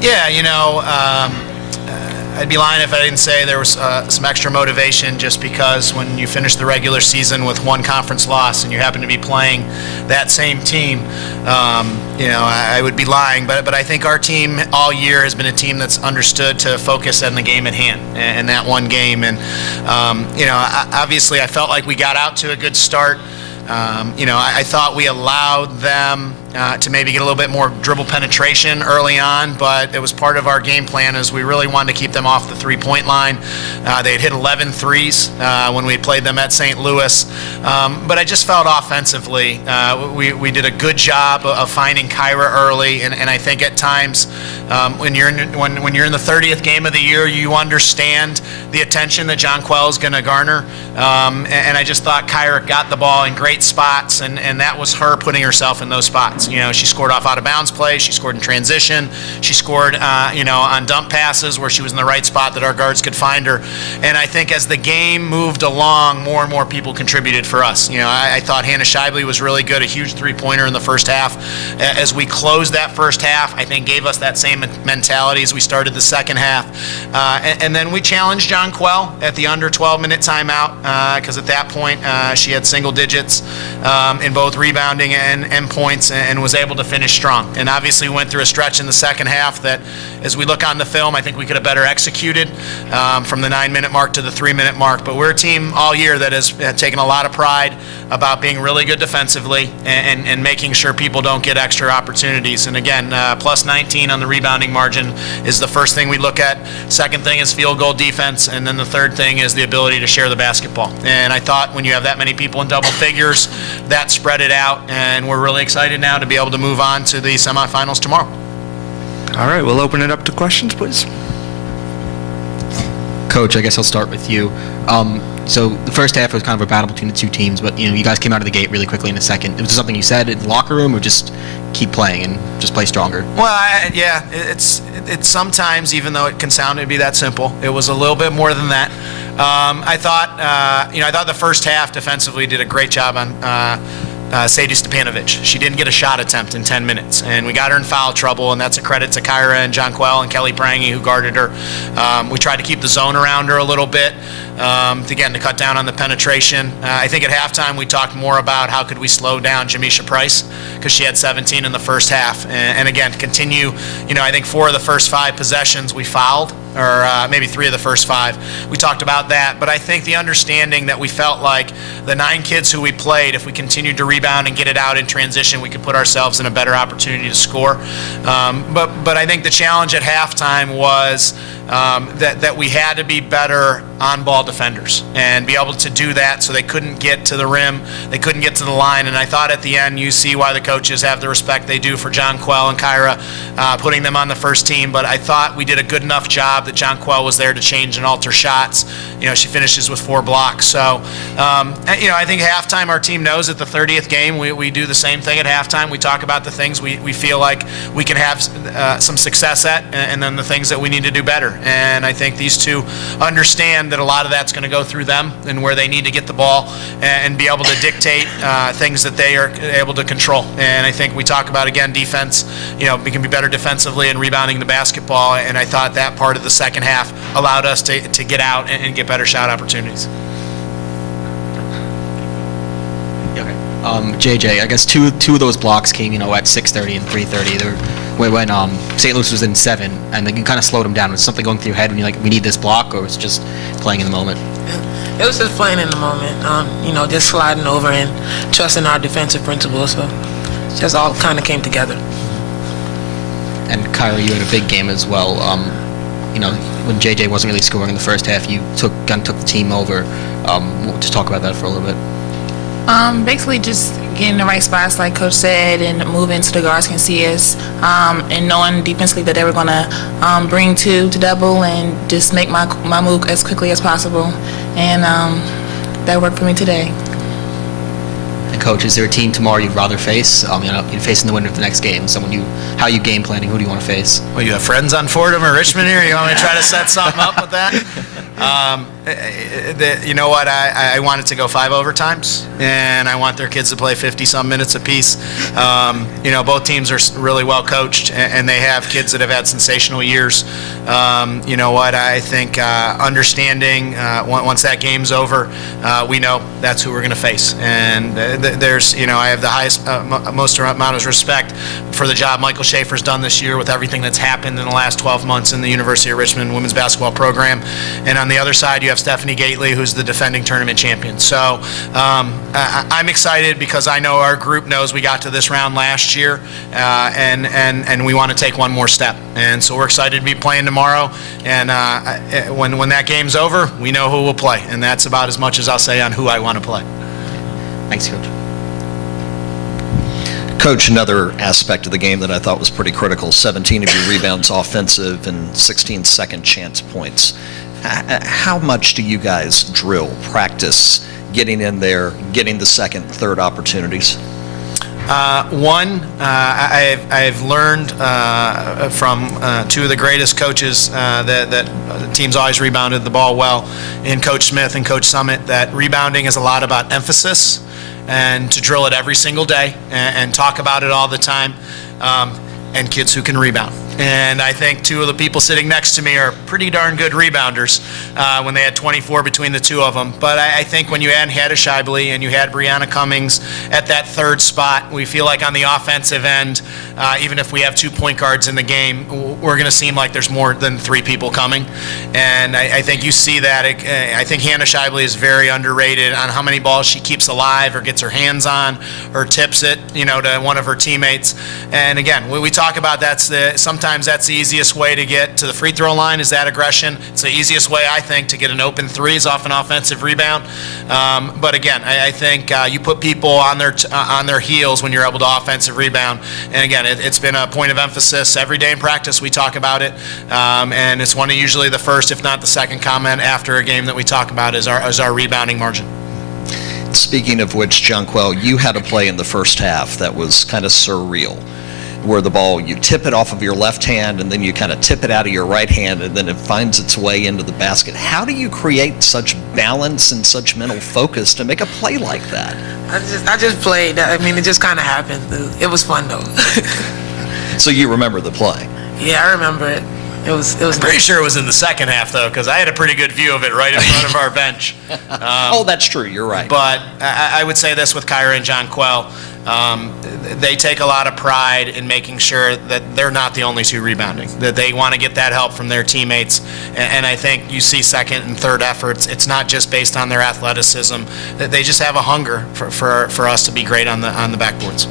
Yeah, I'd be lying if I didn't say there was some extra motivation, just because when you finish the regular season with one conference loss and you happen to be playing that same team, I would be lying. But I think our team all year has been a team that's understood to focus on the game at hand and that one game. And, obviously I felt like we got out to a good start. I thought we allowed them to maybe get a little bit more dribble penetration early on, but it was part of our game plan, as we really wanted to keep them off the three-point line. They had hit 11 threes when we played them at St. Louis, but I just felt offensively we did a good job of finding Kyra early, and I think at times when you're in the 30th game of the year, you understand the attention that Jonquel is going to garner, and I just thought Kyra got the ball in great spots, and that was her putting herself in those spots. She scored off out-of-bounds plays, she scored in transition, she scored on dump passes where she was in the right spot that our guards could find her. And I think as the game moved along, more and more people contributed for us. I thought Hannah Shively was really good, a huge three-pointer in the first half. As we closed that first half, I think gave us that same mentality as we started the second half. And then we challenged Jonquel at the under 12-minute timeout, because at that point she had single digits in both rebounding and points, and was able to finish strong. And obviously we went through a stretch in the second half that, as we look on the film, I think we could have better executed from the 9-minute mark to the 3-minute mark. But we're a team all year that has taken a lot of pride about being really good defensively and making sure people don't get extra opportunities. And again, plus 19 on the rebounding margin is the first thing we look at. Second thing is field goal defense, and then the third thing is the ability to share the basketball. And I thought when you have that many people in double figures, that spread it out, and we're really excited now to be able to move on to the semifinals tomorrow. All right, we'll open it up to questions, please. Coach, I guess I'll start with you. So the first half was kind of a battle between the two teams, but you guys came out of the gate really quickly in the second. Was there something you said in the locker room, or just keep playing and just play stronger? Well, it's sometimes, even though it can sound to be that simple, it was a little bit more than that. I thought the first half defensively did a great job on Sadie Stepanovic. She didn't get a shot attempt in 10 minutes, and we got her in foul trouble, and that's a credit to Kyra and Jonquel and Kelly Prangy, who guarded her. We tried to keep the zone around her a little bit, to cut down on the penetration. I think at halftime we talked more about how could we slow down Jamisha Price, because she had 17 in the first half. And again, continue, I think 4 of the first 5 possessions we fouled, or maybe 3 of the first 5. We talked about that, but I think the understanding that we felt like the 9 kids who we played, if we continued to rebound and get it out in transition, we could put ourselves in a better opportunity to score. But I think the challenge at halftime was that we had to be better on-ball defenders and be able to do that, so they couldn't get to the rim, they couldn't get to the line. And I thought at the end, you see why the coaches have the respect they do for Jonquel and Kyra, putting them on the first team. But I thought we did a good enough job that Jonquel was there to change and alter shots. She finishes with 4 blocks. So, I think halftime our team knows at the 30th game we do the same thing at halftime. We talk about the things we feel like we can have some success at, and then the things that we need to do better. And I think these two understand that a lot of that's going to go through them and where they need to get the ball and be able to dictate things that they are able to control. And I think we talk about, again, defense. We can be better defensively and rebounding the basketball. And I thought that part of the second half allowed us to get out and get better shot opportunities. Okay. JJ, I guess two of those blocks came, at 6:30 and 3:30. When St. Louis was in 7, and then you kind of slowed them down. Was something going through your head when you're like, we need this block, or was it just playing in the moment? It was just playing in the moment, just sliding over and trusting our defensive principles. So it just all kind of came together. And Kyra, you had a big game as well. When JJ wasn't really scoring in the first half, you took the team over. Just talk about that for a little bit. Basically just getting in the right spots, like Coach said, and moving so the guards can see us, and knowing defensively that they were going to bring two to double and just make my move as quickly as possible. And that worked for me today. And Coach, is there a team tomorrow you'd rather face? You're facing the winner of the next game. How are you game planning? Who do you want to face? Well, you have friends on Fordham or Richmond here? You want me to try to set something up with that? you know what? I want it to go 5 overtimes, and I want their kids to play 50-some minutes apiece. Both teams are really well coached, and they have kids that have had sensational years. You know what? I think understanding once that game's over, we know that's who we're going to face. And I have the highest, most amount of respect for the job Michael Schaefer's done this year with everything that's happened in the last 12 months in the University of Richmond women's basketball program. And on the other side, you have Stephanie Gately, who's the defending tournament champion. So I'm excited because I know our group knows we got to this round last year, and we want to take one more step. And so we're excited to be playing tomorrow. And when that game's over, we know who will play. And that's about as much as I'll say on who I want to play. Thanks, Coach. Coach, another aspect of the game that I thought was pretty critical, 17 of your rebounds offensive and 16 second chance points. How much do you guys drill, practice, getting in there, getting the second, third opportunities? I've learned from two of the greatest coaches that teams always rebounded the ball well in Coach Smith and Coach Summit, that rebounding is a lot about emphasis and to drill it every single day and talk about it all the time, and kids who can rebound. And I think two of the people sitting next to me are pretty darn good rebounders when they had 24 between the two of them. But I think when you add Hannah Shively and you had Brianna Cummings at that third spot, we feel like on the offensive end, even if we have 2 point guards in the game, we're going to seem like there's more than 3 people coming. And I think you see that. I think Hannah Shively is very underrated on how many balls she keeps alive or gets her hands on or tips it, to one of her teammates. And again, we talk about sometimes that's the easiest way to get to the free throw line, is that aggression. It's the easiest way, I think, to get an open three is off an offensive rebound. But again, I think you put people on their heels when you're able to offensive rebound. And again, it's been a point of emphasis every day in practice. We talk about it, and it's one of usually the first, if not the second, comment after a game that we talk about is our rebounding margin. Speaking of which, Jonquel, you had a play in the first half that was kind of surreal, where the ball, you tip it off of your left hand and then you kind of tip it out of your right hand and then it finds its way into the basket. How do you create such balance and such mental focus to make a play like that? I just played. I mean, it just kind of happened. It was fun though. So you remember the play? Yeah, I remember it. It was Pretty sure it was in the second half, though, because I had a pretty good view of it right in front of our bench. Oh, that's true. You're right. But I would say this with Kyra and Jonquel. They take a lot of pride in making sure that they're not the only two rebounding, that they want to get that help from their teammates. And I think you see second and third efforts. It's not just based on their athleticism, that they just have a hunger for us to be great on the backboards.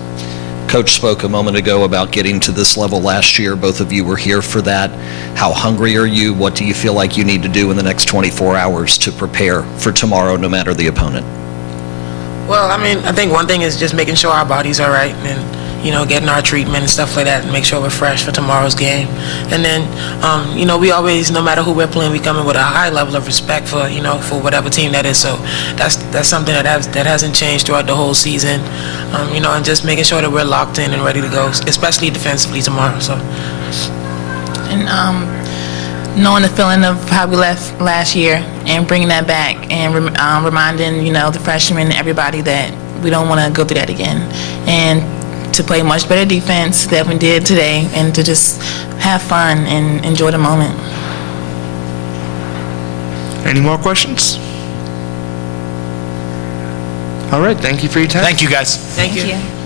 Coach spoke a moment ago about getting to this level last year. Both of you were here for that. How hungry are you? What do you feel like you need to do in the next 24 hours to prepare for tomorrow, no matter the opponent? Well, I mean, I think one thing is just making sure our body's all right and, getting our treatment and stuff like that and make sure we're fresh for tomorrow's game. And then, we always, no matter who we're playing, we come in with a high level of respect for, for whatever team that is. So that's something that hasn't changed throughout the whole season, and just making sure that we're locked in and ready to go, especially defensively tomorrow. So. And knowing the feeling of how we left last year and bringing that back and reminding, the freshmen, everybody that we don't want to go through that again. And to play much better defense than we did today and to just have fun and enjoy the moment. Any more questions? All right, thank you for your time. Thank you, guys. Thank you. Thank you.